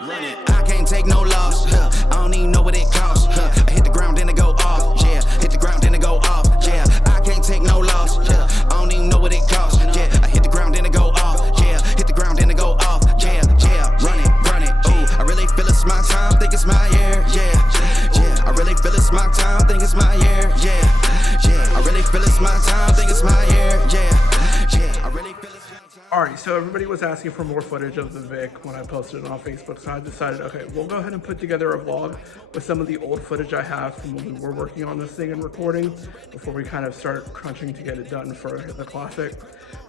Run it. I can't take no loss. I don't even know what it costs. I hit the ground, then it go off. Yeah, hit the ground, then it go off. Yeah, I can't take no loss. I don't even know what it costs. Yeah, I hit the ground, then it go off. Yeah, hit the ground, then it go off. Yeah, run it. Ooh, I really feel it's my time, think it's my year. Yeah, I really feel it's my time, think it's my year. Yeah, I really feel it's my time, think it's my year. Yeah, I really feel it's my time. All right, so everybody was asking for more footage of the Vic when I posted it on Facebook, so I decided, okay, we'll go ahead and put together a vlog with some of the old footage I have from when we were working on this thing and recording before we kind of start crunching to get it done for the classic.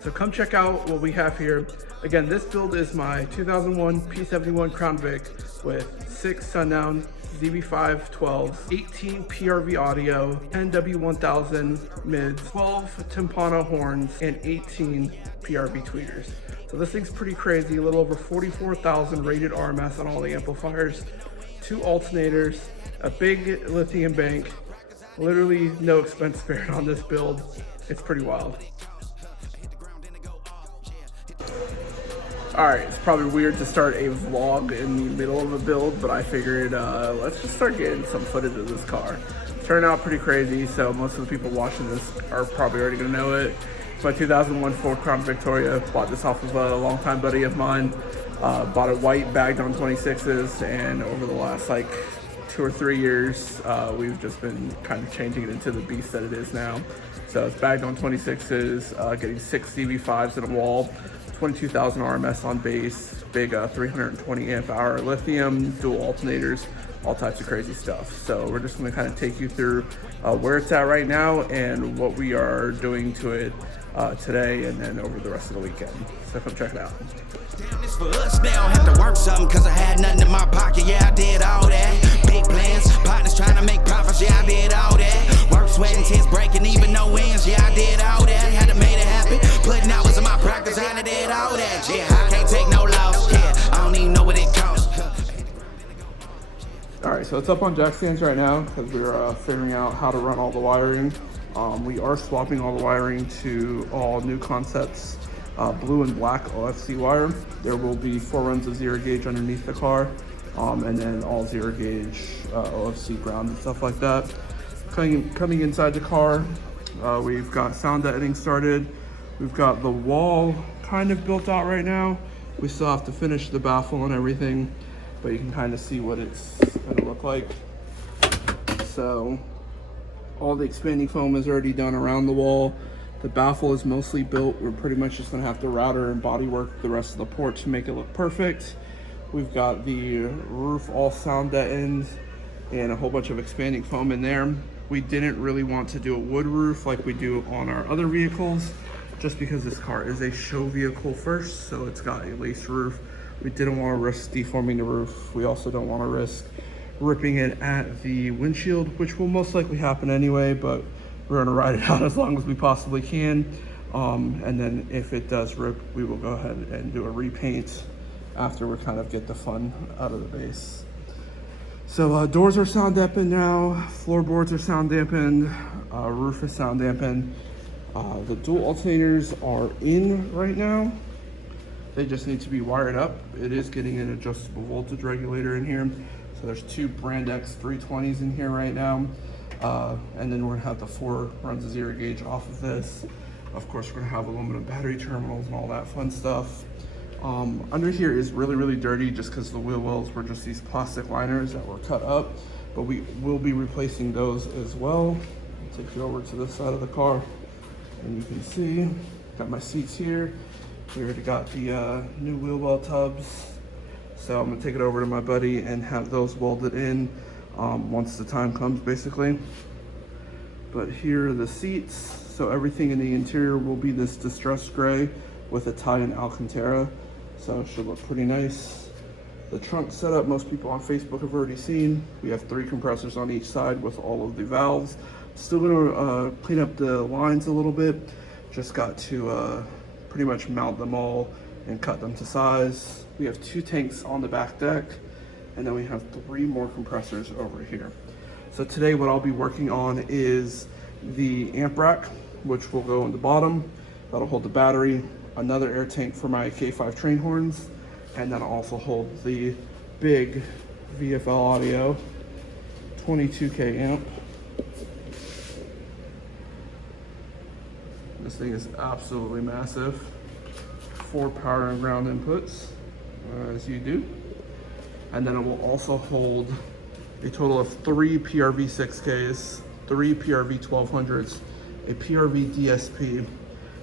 So come check out what we have here. Again, this build is my 2001 P71 Crown Vic with 6 Sundown zv5s 12s, 18 PRV audio, 10 W1000 mids, 12 timpano horns, and 18 PRV tweeters. So this thing's pretty crazy, a little over 44,000 rated RMS on all the amplifiers, 2 alternators, a big lithium bank, literally no expense spared on this build. It's pretty wild. Alright, it's probably weird to start a vlog in the middle of a build, but I figured let's just start getting some footage of this car. It turned out pretty crazy, so most of the people watching this are probably already going to know it. It's my 2001 Ford Crown Victoria. Bought this off of a longtime buddy of mine. Bought it white, bagged on 26s, and over the last like 2 or 3 years, we've just been kind of changing it into the beast that it is now. So it's bagged on 26s, getting 6 zv5s in a wall, 22,000 RMS on base, big 320 amp hour lithium, dual alternators, all types of crazy stuff. So we're just gonna kind of take you through where it's at right now and what we are doing to it today and then over the rest of the weekend. So come check it out. Damn, this for us now. Have to work something cause I had nothing in my pocket. Yeah, I did all that. Big plans, partners trying to make profits. Yeah, I did all that. Work, sweating, tears breaking, even no wins. Yeah, I did all that. Had to make it happen. Putting hours in my practice, I did all that. Yeah, I can't take no loss. Yeah, I don't even know what it costs. All right, so it's up on jack stands right now because we're figuring out how to run all the wiring. We are swapping all the wiring to all new concepts. Blue and black OFC wire. There will be 4 runs of 0 gauge underneath the car, and then all 0 gauge OFC ground and stuff like that. Coming inside the car, we've got sound deadening started. We've got the wall kind of built out right now. We still have to finish the baffle and everything, but you can kind of see what it's gonna look like. So all the expanding foam is already done around the wall. The baffle is mostly built. We're pretty much just gonna have to router and body work the rest of the port to make it look perfect. We've got the roof all sound deadened and a whole bunch of expanding foam in there. We didn't really want to do a wood roof like we do on our other vehicles, just because this car is a show vehicle first, so it's got a lace roof. We didn't want to risk deforming the roof. We also don't want to risk ripping it at the windshield, which will most likely happen anyway, but we're gonna ride it out as long as we possibly can. And then if it does rip, we will go ahead and do a repaint after we kind of get the fun out of the base. So doors are sound dampened now, floorboards are sound dampened, roof is sound dampened. The dual alternators are in right now. They just need to be wired up. It is getting an adjustable voltage regulator in here. So there's 2 Brand X 320s in here right now. And then we're gonna have the 4 runs of 0 gauge off of this. Of course, we're gonna have aluminum battery terminals and all that fun stuff. Under here is really, really dirty just because the wheel wells were just these plastic liners that were cut up, but we will be replacing those as well. I'll take you over to this side of the car and you can see, got my seats here. We already got the new wheel well tubs. So I'm gonna take it over to my buddy and have those welded in once the time comes, basically. But here are the seats. So everything in the interior will be this distressed gray with Italian Alcantara. So it should look pretty nice. The trunk setup, most people on Facebook have already seen. We have 3 compressors on each side with all of the valves. Still gonna clean up the lines a little bit. Just got to pretty much mount them all and cut them to size. We have 2 tanks on the back deck, and then we have 3 more compressors over here. So today what I'll be working on is the amp rack, which will go in the bottom. That'll hold the battery, another air tank for my K5 train horns, and then I'll also hold the big VFL audio, 22K amp. This thing is absolutely massive. 4 power and ground inputs, as you do. And then it will also hold a total of 3 PRV 6Ks, 3 PRV 1200s, a PRV DSP,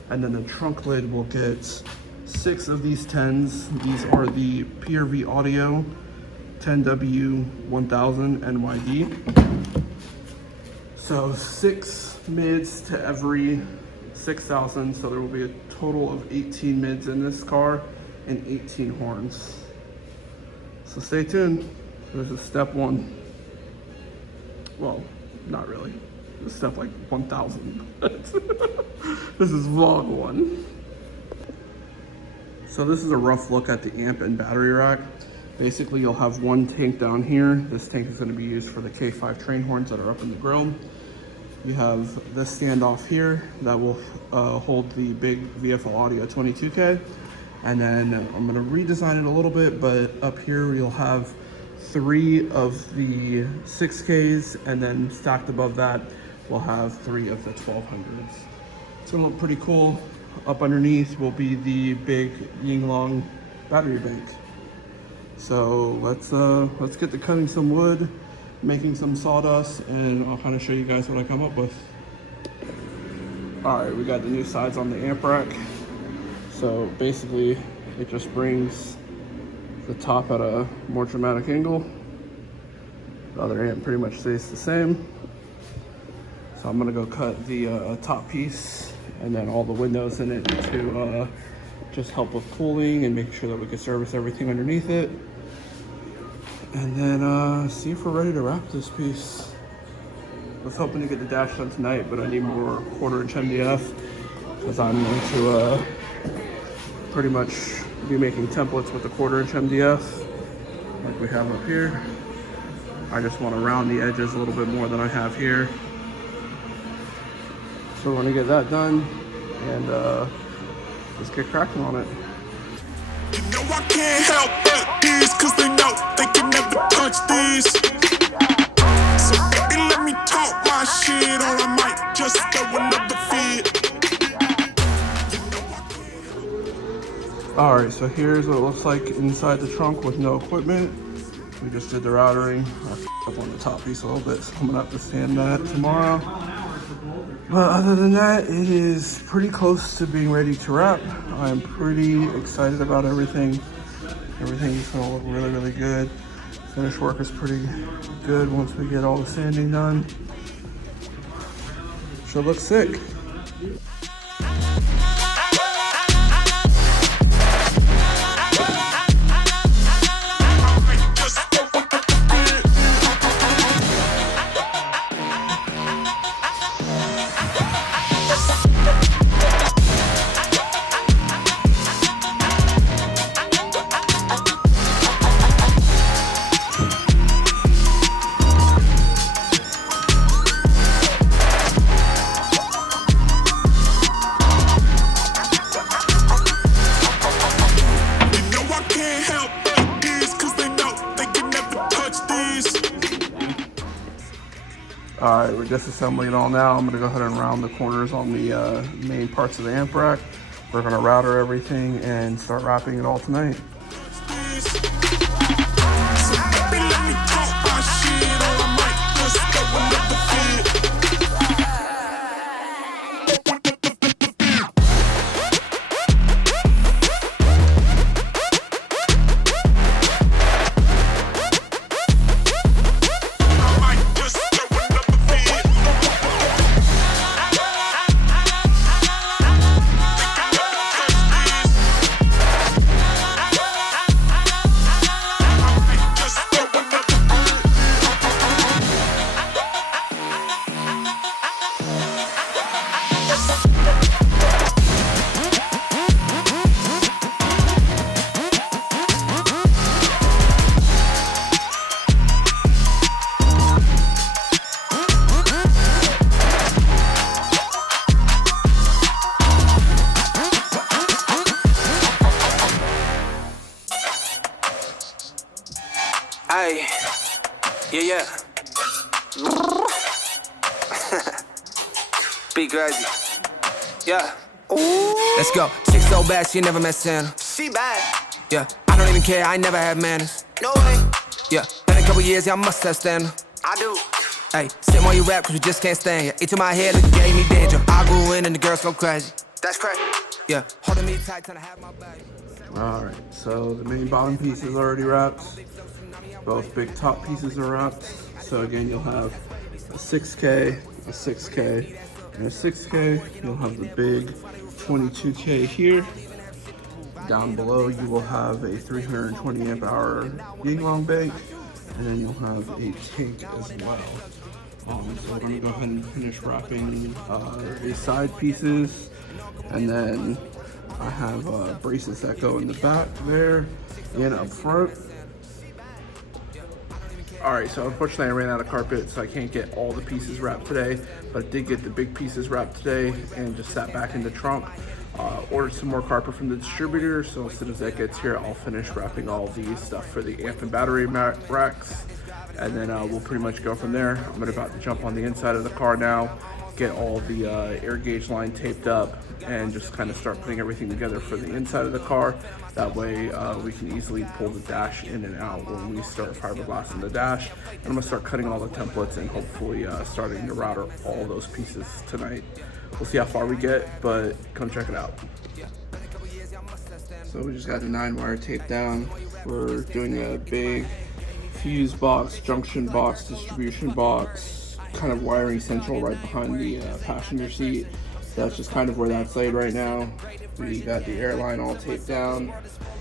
and then the trunk lid will get 6 of these 10s. These are the PRV Audio 10W1000 NYD. So 6 mids to every 6,000. So there will be a total of 18 mids in this car and 18 horns. So stay tuned. There's a step 1. Well, not really. It's step like 1,000. This is vlog 1. So this is a rough look at the amp and battery rack. Basically, you'll have one tank down here. This tank is going to be used for the K5 train horns that are up in the grill. You have this standoff here that will hold the big VFL Audio 22K. And then I'm going to redesign it a little bit, but up here you'll have 3 of the 6Ks, and then stacked above that we'll have 3 of the 1200s. It's going to look pretty cool. Up underneath will be the big Yinglong battery bank. So let's get to cutting some wood, making some sawdust, and I'll kind of show you guys what I come up with. All right, we got the new sides on the amp rack. So basically, it just brings the top at a more dramatic angle. The other amp pretty much stays the same. So I'm gonna go cut the top piece and then all the windows in it to just help with cooling and make sure that we can service everything underneath it. And then see if we're ready to wrap this piece. I was hoping to get the dash done tonight, but I need more 1/4" MDF because I'm going to pretty much be making templates with the 1/4" MDF like we have up here. I just want to round the edges a little bit more than I have here. So we're going to get that done and let's get cracking on it. You know I can't help but these, cause they know they can never touch these. So baby, let me talk my shit, or I might just throw another fit. Alright, so here's what it looks like inside the trunk with no equipment. We just did the routering. I f***ed up on the top piece a little bit, so I'm gonna have to sand that tomorrow. But other than that, it is pretty close to being ready to wrap. I'm pretty excited about everything. Everything's gonna look really, really good. Finish work is pretty good once we get all the sanding done. Should look sick. Alright, we're disassembling it all now. I'm going to go ahead and round the corners on the main parts of the amp rack. We're going to router everything and start wrapping it all tonight. Ay, yeah. Be crazy. Yeah. Ooh. Let's go. Chick so bad, she never met Santa. She bad. Yeah. I don't even care, I never had manners. No way. Yeah. Been a couple years, yeah, I must have standard. I do. Hey, sit while you rap, cause you just can't stand. Yeah. Each of my head, look, gave me danger. I go in and the girls go crazy. That's crazy. Yeah. Holding me tight, trying to have my bag. Alright, so the main bottom piece is already wrapped. Both big top pieces are wrapped. So again, you'll have a 6K, a 6K, and a 6K. You'll have the big 22K here. Down below, you will have a 320 amp hour gig long bank, and then you'll have a tank as well. So we're gonna go ahead and finish wrapping the side pieces, and then I have braces that go in the back there and up front. Alright, so unfortunately I ran out of carpet, so I can't get all the pieces wrapped today, but I did get the big pieces wrapped today and just sat back in the trunk. Ordered some more carpet from the distributor, so as soon as that gets here, I'll finish wrapping all the stuff for the amp and battery racks, and then we'll pretty much go from there. I'm about to jump on the inside of the car now, get all the air gauge line taped up, and just kind of start putting everything together for the inside of the car. That way we can easily pull the dash in and out when we start fiberglassing the dash. And I'm gonna start cutting all the templates and hopefully starting to router all those pieces tonight. We'll see how far we get, but come check it out. So we just got the 9-wire taped down. We're doing a big fuse box, junction box, distribution box, kind of wiring central right behind the passenger seat. So that's just kind of where that's laid right now. We got the airline all taped down,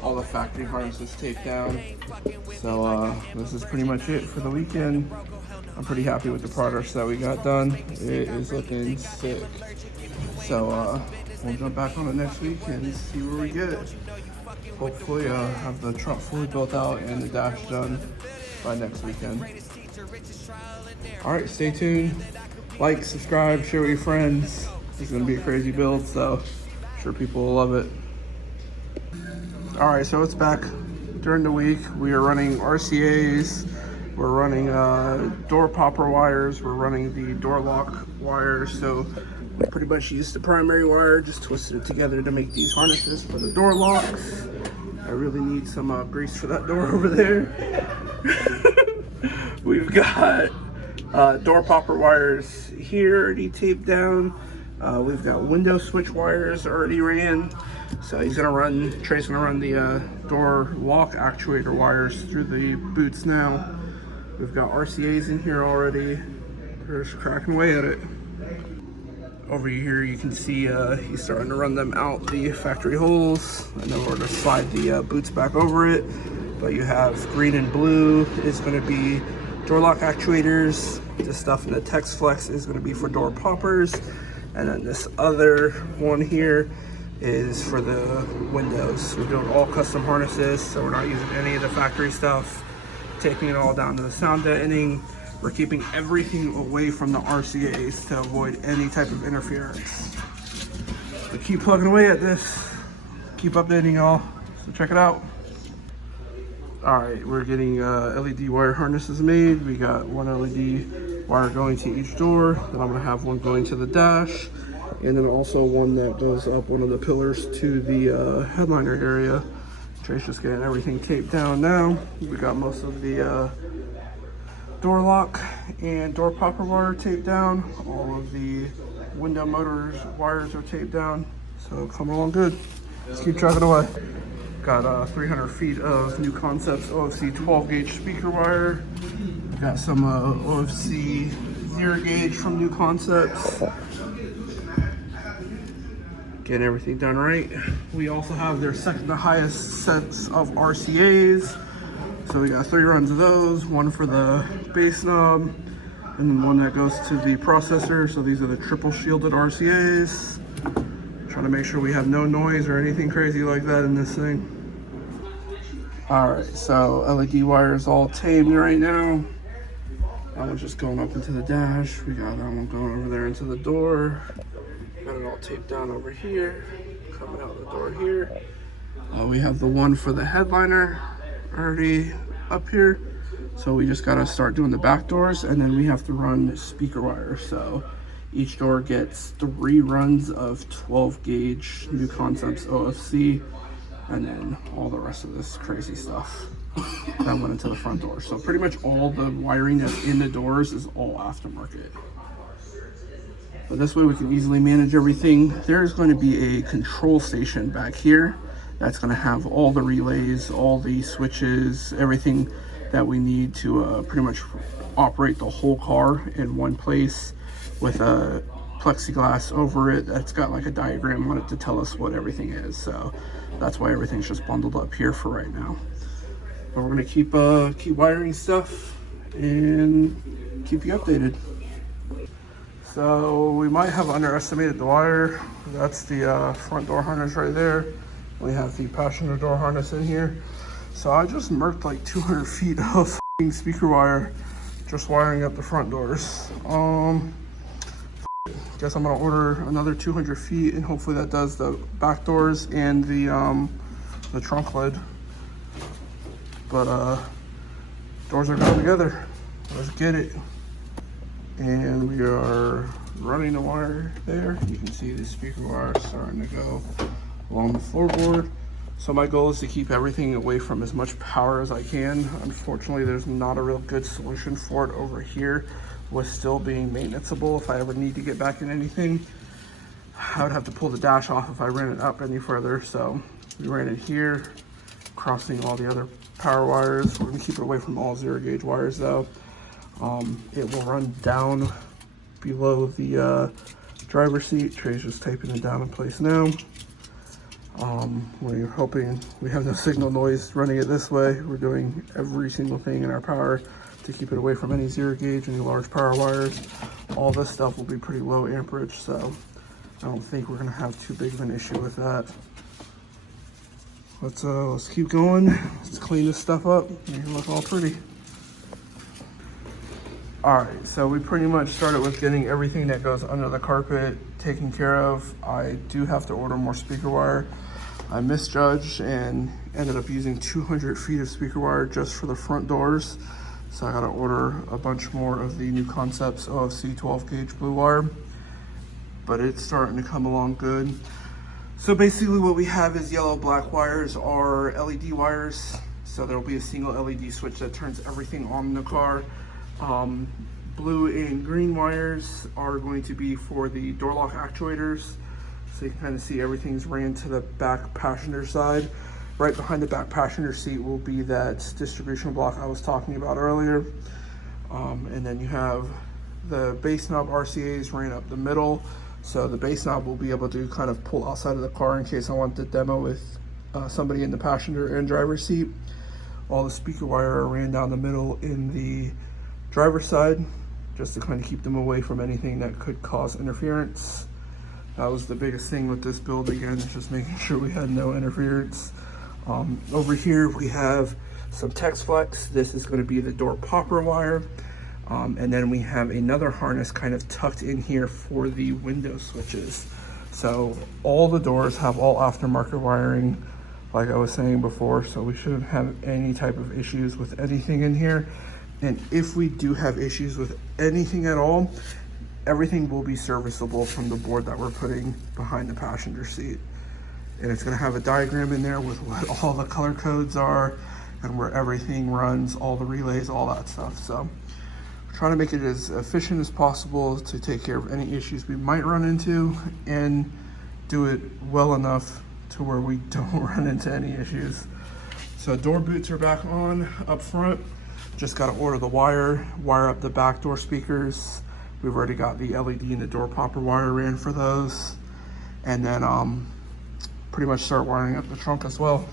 all the factory harnesses taped down. So this is pretty much it for the weekend. I'm pretty happy with the progress that we got done. It is looking sick. So we'll jump back on it next week and see where we get. Hopefully have the trunk fully built out and the dash done by next weekend. Alright, stay tuned. Like, subscribe, share with your friends. It's gonna be a crazy build, so I'm sure people will love it. Alright, so it's back during the week. We are running RCAs. We're running door popper wires. We're running the door lock wires. So we pretty much used the primary wire, just twisted it together to make these harnesses for the door locks. I really need some grease for that door over there. We've got door popper wires here already taped down. We've got window switch wires already ran. So Trey's gonna run the door lock actuator wires through the boots now. We've got RCAs in here already. They're just cracking away at it. Over here you can see he's starting to run them out the factory holes. I know we're gonna slide the boots back over it, but you have green and blue is gonna be door lock actuators. This stuff in the Tex Flex is gonna be for door poppers. And then this other one here is for the windows. We build all custom harnesses, so we're not using any of the factory stuff. Taking it all down to the sound deadening. We're keeping everything away from the RCAs to avoid any type of interference. So keep plugging away at this. Keep updating y'all, so check it out. All right, we're getting LED wire harnesses made. We got one LED wire going to each door. Then I'm gonna have one going to the dash. And then also one that goes up one of the pillars to the headliner area. Trey's just getting everything taped down now. We got most of the door lock and door popper wire taped down. All of the window motors wires are taped down. So coming along good. Let's keep trucking away. Got 300 feet of New Concepts OFC 12 gauge speaker wire. Got some OFC 0 gauge from New Concepts. Getting everything done right. We also have their second to highest sets of RCAs. So we got 3 runs of those, one for the base knob, and then one that goes to the processor. So these are the triple shielded RCAs. Trying to make sure we have no noise or anything crazy like that in this thing. All right, so LED wire is all tamed right now. That one's just going up into the dash. We got that one going over there into the door. Got it all taped down over here, coming out the door here. We have the one for the headliner already up here. So we just gotta start doing the back doors, and then we have to run speaker wire. So each door gets 3 runs of 12 gauge New Concepts OFC, and then all the rest of this crazy stuff that went into the front door. So pretty much all the wiring that's in the doors is all aftermarket. But this way we can easily manage everything. There's going to be a control station back here that's going to have all the relays, all the switches, everything that we need to pretty much operate the whole car in one place, with a plexiglass over it that's got like a diagram on it to tell us what everything is. So that's why everything's just bundled up here for right now. But we're going to keep wiring stuff and keep you updated. So we might have underestimated the wire. That's the front door harness right there. We have the passenger door harness in here. So I just murked like 200 feet of speaker wire just wiring up the front doors. Guess I'm gonna order another 200 feet, and hopefully that does the back doors and the trunk lid. But doors are going together. Let's get it. And we are running the wire there. You can see the speaker wire starting to go along the floorboard. So my goal is to keep everything away from as much power as I can. Unfortunately, there's not a real good solution for it over here, with still being maintenanceable. If I ever need to get back in anything, I would have to pull the dash off if I ran it up any further. So we ran it here, crossing all the other power wires. We're gonna keep it away from all 0 gauge wires though. It will run down below the driver's seat. Trey's just taping it down in place now. We're hoping we have no signal noise running it this way. We're doing every single thing in our power to keep it away from any 0 gauge, any large power wires. All this stuff will be pretty low amperage, so I don't think we're gonna have too big of an issue with that. Let's keep going. Let's clean this stuff up, make it look all pretty. All right, so we pretty much started with getting everything that goes under the carpet taken care of. I do have to order more speaker wire. I misjudged and ended up using 200 feet of speaker wire just for the front doors. So I gotta order a bunch more of the New Concepts OFC 12 gauge blue wire, but it's starting to come along good. So basically what we have is yellow black wires are LED wires. So there'll be a single LED switch that turns everything on in the car. Blue and green wires are going to be for the door lock actuators. So you can kind of see everything's ran to the back passenger side. Right behind the back passenger seat will be that distribution block I was talking about earlier. And then you have the base knob RCAs ran up the middle. So the base knob will be able to kind of pull outside of the car in case I want to demo with somebody in the passenger and driver's seat. All the speaker wire ran down the middle in the driver's side, just to kind of keep them away from anything that could cause interference. That was the biggest thing with this build, again, just making sure we had no interference. Over here we have some Tex Flex. This is going to be the door popper wire. And then we have another harness kind of tucked in here for the window switches. So all the doors have all aftermarket wiring, like I was saying before, so we shouldn't have any type of issues with anything in here. And if we do have issues with anything at all, everything will be serviceable from the board that we're putting behind the passenger seat. And it's gonna have a diagram in there with what all the color codes are and where everything runs, all the relays, all that stuff. So we're trying to make it as efficient as possible to take care of any issues we might run into and do it well enough to where we don't run into any issues. So door boots are back on up front. Just got to order the wire up the back door speakers. We've already got the LED and the door popper wire in for those. And then pretty much start wiring up the trunk as well.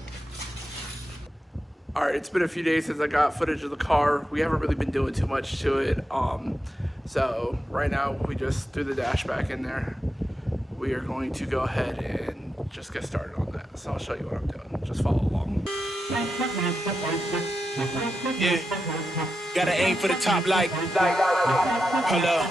All right, it's been a few days since I got footage of the car. We haven't really been doing too much to it. So right now we just threw the dash back in there. We are going to go ahead and just get started on that. So I'll show you what I'm doing. Just follow along. Yeah, gotta aim for the top like, hold up,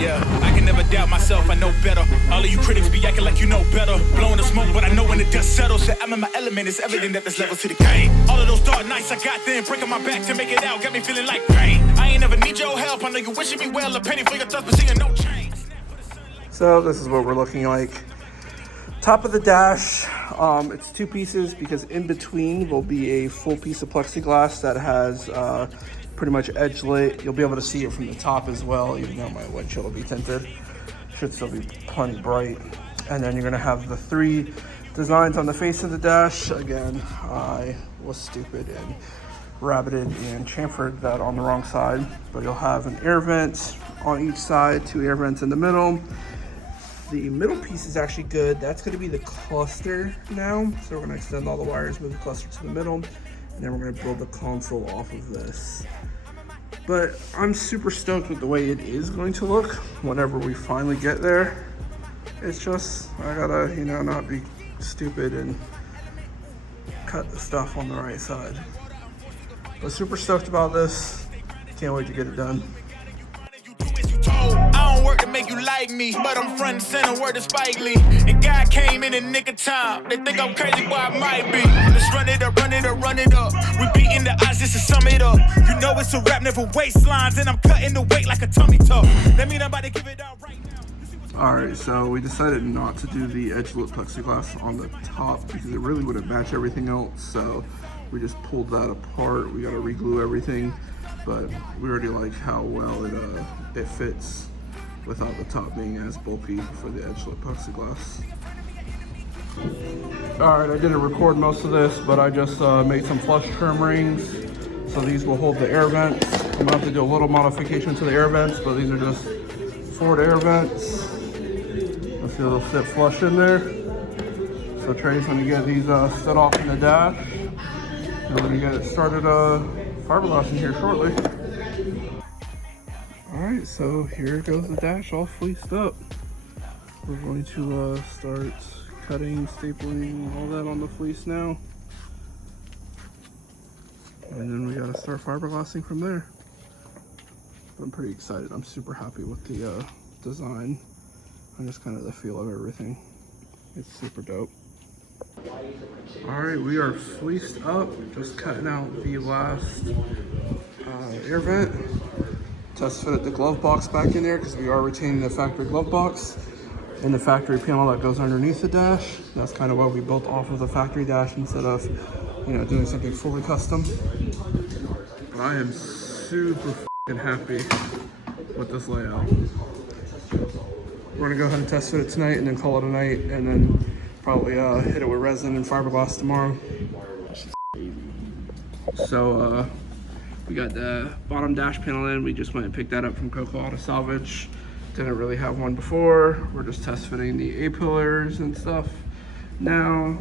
yeah, I can never doubt myself, I know better. All of you critics be acting like you know better. Blowing the smoke, but I know when the dust settles. Shit, I'm in my element, it's evident that there's levels to the game. All of those dark nights I got then, breaking my back to make it out, got me feeling like pain. I ain't never need your help, I know you wishing me well, a penny for your thoughts, but seeing no change. So this is what we're looking like. Top of the dash, it's two pieces because in between will be a full piece of plexiglass that has pretty much edge lit. You'll be able to see it from the top as well, even though my windshield will be tinted. Should still be plenty bright. And then you're gonna have the three designs on the face of the dash. Again, I was stupid and rabbited and chamfered that on the wrong side. But you'll have an air vent on each side, two air vents in the middle. The middle piece is actually good. That's gonna be the cluster now. So we're gonna extend all the wires, move the cluster to the middle, and then we're gonna build the console off of this. But I'm super stoked with the way it is going to look whenever we finally get there. It's just, I gotta, you know, not be stupid and cut the stuff on the right side. But super stoked about this. Can't wait to get it done. I don't work to make you like me, but I'm front and center, word to Spike Lee. And God came in a nick of time. They think I'm crazy, but I might be. Let's run it up, run it up, run it up. We beating the odds just to sum it up. You know it's a rap, never waistlines, and I'm cutting the weight like a tummy tuck. That mean I'm about to give it out right now. Alright, so we decided not to do the edge lit plexiglass on the top because it really wouldn't match everything else. So we just pulled that apart. We gotta re-glue everything, but we already like how well it fits without the top being as bulky for the edge lit plexiglass. Alright, I didn't record most of this, but I just made some flush trim rings. So these will hold the air vents. I'm gonna have to do a little modification to the air vents, but these are just forward air vents. Let's see, they'll sit flush in there. So Trey's gonna get these set off in the dash. And we're gonna get it started fiberglass in here shortly. Alright, so here goes the dash all fleeced up. We're going to start cutting, stapling, all that on the fleece now. And then we gotta start fiberglassing from there. I'm pretty excited. I'm super happy with the design and just kind of the feel of everything. It's super dope. Alright, we are fleeced up. Just cutting out the last air vent. Test fitted the glove box back in there because we are retaining the factory glove box and the factory panel that goes underneath the dash. That's kind of what we built off of the factory dash instead of, you know, doing something fully custom. But I am super f***ing happy with this layout. We're gonna go ahead and test fit it tonight and then call it a night, and then probably hit it with resin and fiberglass tomorrow. So we got the bottom dash panel in. We just went and picked that up from Coco Auto Salvage. Didn't really have one before. We're just test fitting the A-pillars and stuff now.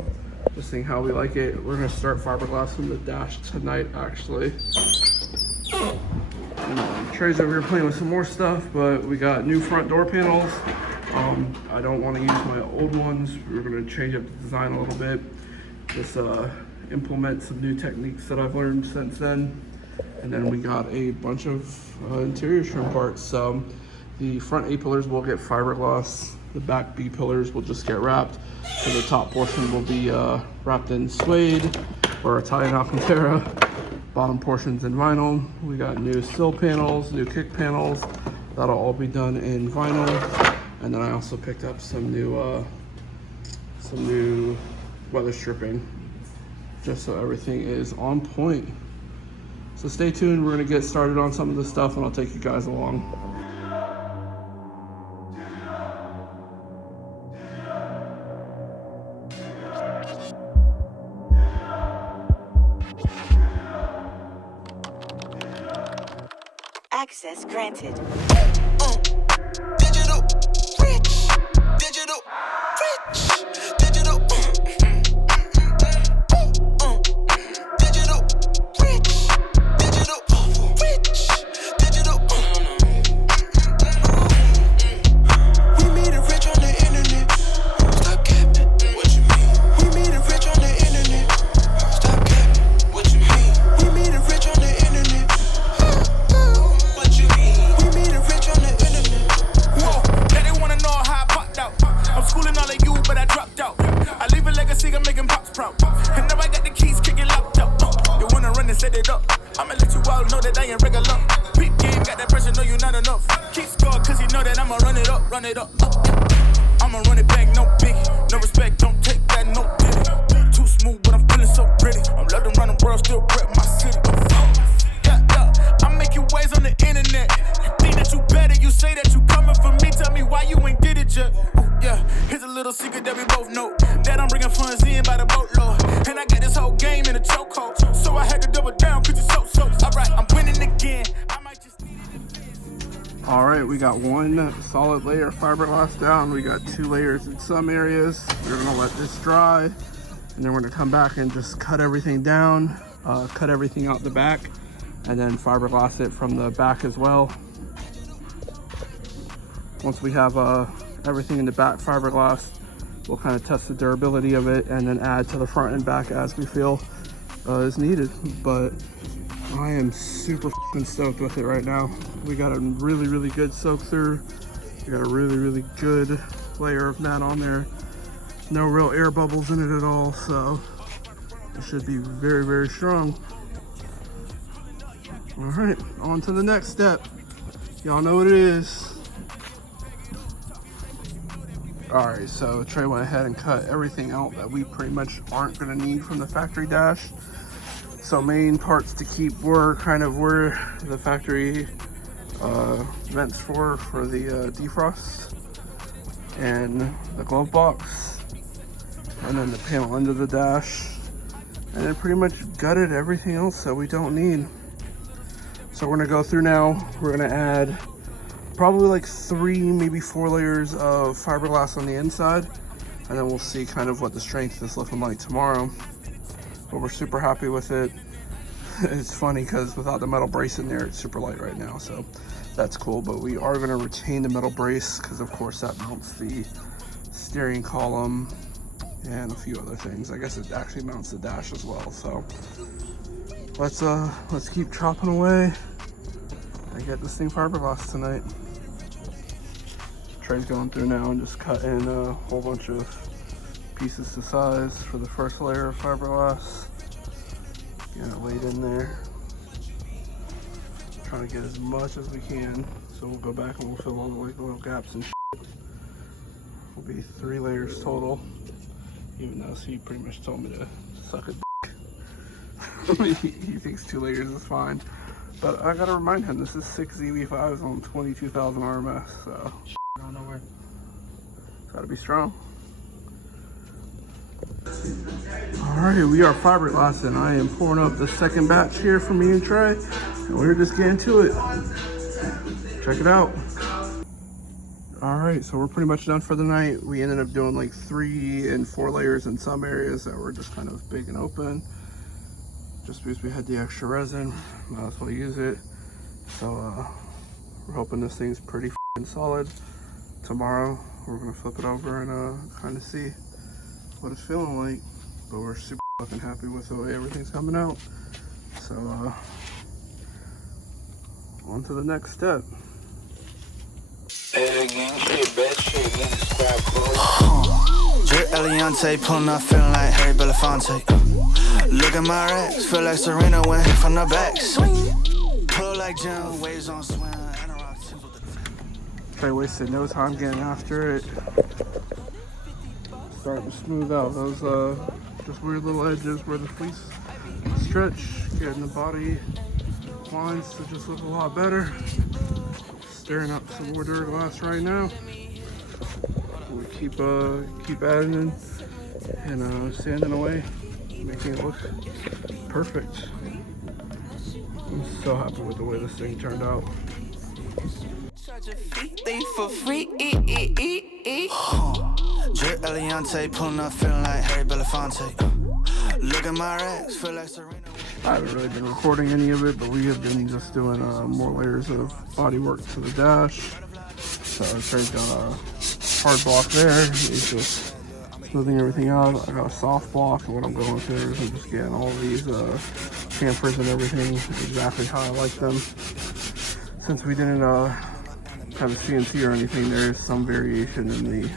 Just seeing how we like it. We're gonna start fiberglassing the dash tonight, actually. And Trey's over here playing with some more stuff, but we got new front door panels. I don't want to use my old ones. We're gonna change up the design a little bit. Just implement some new techniques that I've learned since then. And then we got a bunch of interior trim parts. So the front A-pillars will get fiberglass. The back B-pillars will just get wrapped. So the top portion will be wrapped in suede or Italian Alcantara. Bottom portions in vinyl. We got new sill panels, new kick panels. That'll all be done in vinyl. And then I also picked up some new weather stripping, just so everything is on point. So stay tuned. We're gonna get started on some of this stuff, and I'll take you guys along. Access granted. Digital rich, digital rich, digital digital rich, digital rich, digital. We made it rich on the internet. Stop capping. What you mean? We made it rich on the internet. Stop capping. What you mean? We made it rich on the internet. What you mean? We made it rich. But you all know that I ain't regular. Big game, got that pressure, know you not enough. Keep score, cause you know that I'ma run it up, run it up. I'ma run it back, no biggie. No respect, don't take that, no diddy. Too smooth, but I'm feeling so pretty. I'm loved around the world, still rep my city. Yeah, I make you waves on the internet. You think that you better, you say that you coming for me. Tell me why you ain't did it yet. Ooh, yeah, here's a little secret that we both know. That I'm bringing funds in by the boatload. And I got this whole game in a chokehold. So I had to double down, cause it's so. Alright, I'm winning again. I might just need it. Alright, we got one solid layer of fiberglass down. We got 2 layers in some areas. We're gonna let this dry. And then we're gonna come back and just cut everything down, cut everything out the back, and then fiberglass it from the back as well. Once we have everything in the back fiberglass, we'll kind of test the durability of it and then add to the front and back as we feel is needed. But I am super stoked with it right now. We got a really good soak through. We got a really good layer of mat on there. No real air bubbles in it at all, so it should be very strong. All right, on to the next step. Y'all know what it is. All right, so Trey went ahead and cut everything out that we pretty much aren't gonna need from the factory dash. So main parts to keep were kind of where the factory vents for the defrost and the glove box, and then the panel under the dash, and then pretty much gutted everything else that we don't need. So we're gonna go through now. We're gonna add probably like 3, maybe 4 layers of fiberglass on the inside, and then we'll see kind of what the strength is looking like tomorrow. But we're super happy with it. It's funny because without the metal brace in there, it's super light right now, so that's cool. But we are going to retain the metal brace because of course that mounts the steering column and a few other things. I guess it actually mounts the dash as well. So let's keep chopping away and get this thing fiberglass tonight. Trey's going through now and just cutting a whole bunch of pieces to size for the first layer of fiberglass. Get it laid in there. Trying to get as much as we can. So we'll go back and we'll fill all the little gaps and shit. Will be 3 layers total. Even though he pretty much told me to suck a dick. he thinks 2 layers is fine. But I gotta remind him, this is 6 zv5s on 22,000 RMS, so Don't know where. gotta be strong. Alright, we are fiberglassing. I am pouring up the second batch here for me and Trey, and we're just getting to it. Check it out. Alright, so we're pretty much done for the night. We ended up doing like 3 and 4 layers in some areas that were just kind of big and open. Just because we had the extra resin, might as well use it. So we're hoping this thing's pretty solid. Tomorrow we're gonna flip it over and kind of see what it's feeling like. But we're super fucking happy with the way everything's coming out. So on to the next step. Drip Eliante, pulling up, feeling like Harry Belafonte. Look at my racks, feel like Serena went from the back. Pull like Jim, waves on swim. Trey wasted no time getting after it. Starting to smooth out those just weird little edges where the fleece stretch, getting the body lines to just look a lot better. Stirring up some more Duraglass right now. We keep adding in and sanding away, making it look perfect. I'm so happy with the way this thing turned out. For free. Drip Eliante, pulling up, feeling like Harry Belafonte. Look at my racks, feel like Serena. I haven't really been recording any of it, but we have been just doing more layers of body work to the dash. So Trey's got a hard block there. He's just smoothing everything out. I got a soft block, and what I'm going through is I'm just getting all these chamfers and everything exactly how I like them. Since we didn't have a CNC or anything, there's some variation in the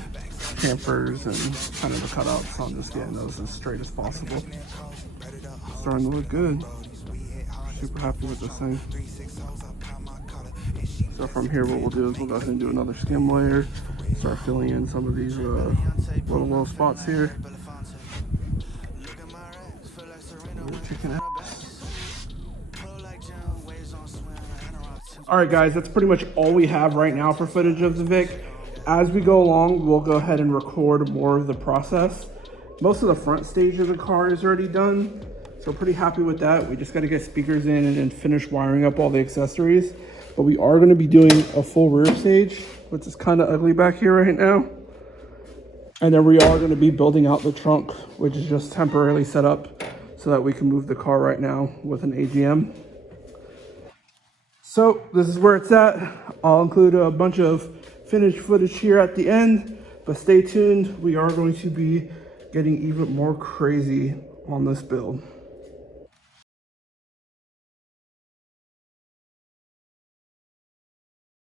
chamfers and kind of the cutouts, so I'm just getting those as straight as possible. It's starting to look good. super happy with this thing. So from here, what we'll do is we'll go ahead and do another skim layer, start filling in some of these little spots here. All right, guys, that's pretty much all we have right now for footage of the Vic. As we go along, we'll go ahead and record more of the process. Most of the front stage of the car is already done, so pretty happy with that. We just got to get speakers in and then finish wiring up all the accessories. But we are going to be doing a full rear stage, which is kind of ugly back here right now. And then we are going to be building out the trunk, which is just temporarily set up so that we can move the car right now with an AGM. So this is where it's at. I'll include a bunch of finished footage here at the end, but stay tuned. We are going to be getting even more crazy on this build.